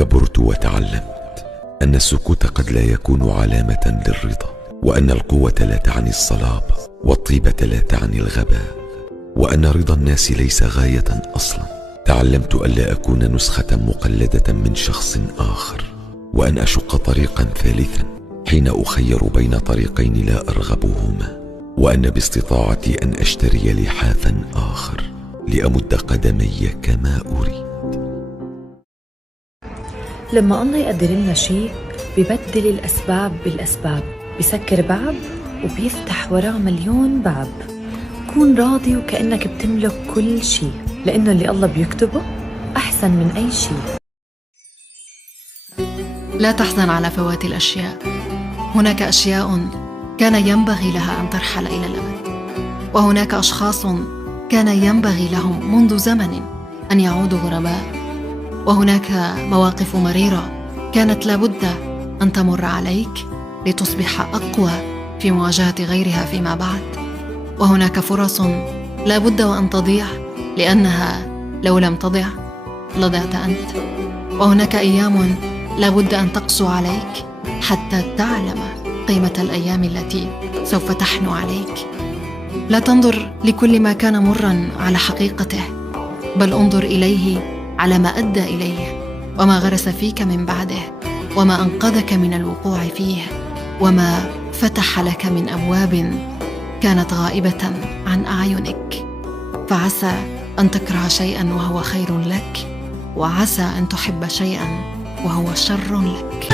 كبرت وتعلمت أن السكوت قد لا يكون علامة للرضا، وأن القوة لا تعني الصلابة، والطيبة لا تعني الغباء، وأن رضا الناس ليس غاية أصلا. تعلمت ألا أكون نسخة مقلدة من شخص آخر، وأن أشق طريقا ثالثا حين أخير بين طريقين لا أرغبهما، وأن باستطاعتي أن أشتري لحافا آخر لأمد قدمي كما أريد. لما الله يقدر لنا شيء بيبدل الأسباب بالأسباب، بيسكر باب وبيفتح وراه مليون باب. كون راضي وكأنك بتملك كل شيء، لأنه اللي الله بيكتبه أحسن من أي شيء. لا تحزن على فوات الأشياء، هناك أشياء كان ينبغي لها أن ترحل إلى الأبد، وهناك أشخاص كان ينبغي لهم منذ زمن أن يعودوا غرباء، وهناك مواقف مريرة كانت لابد أن تمر عليك لتصبح أقوى في مواجهة غيرها فيما بعد، وهناك فرص لابد وأن تضيع لأنها لو لم تضع لضعت أنت، وهناك أيام لابد أن تقسو عليك حتى تعلم قيمة الأيام التي سوف تحنو عليك. لا تنظر لكل ما كان مرا على حقيقته، بل انظر إليه على ما أدى إليه، وما غرس فيك من بعده، وما أنقذك من الوقوع فيه، وما فتح لك من أبواب كانت غائبة عن أعينك. فعسى أن تكره شيئا وهو خير لك، وعسى أن تحب شيئا وهو شر لك.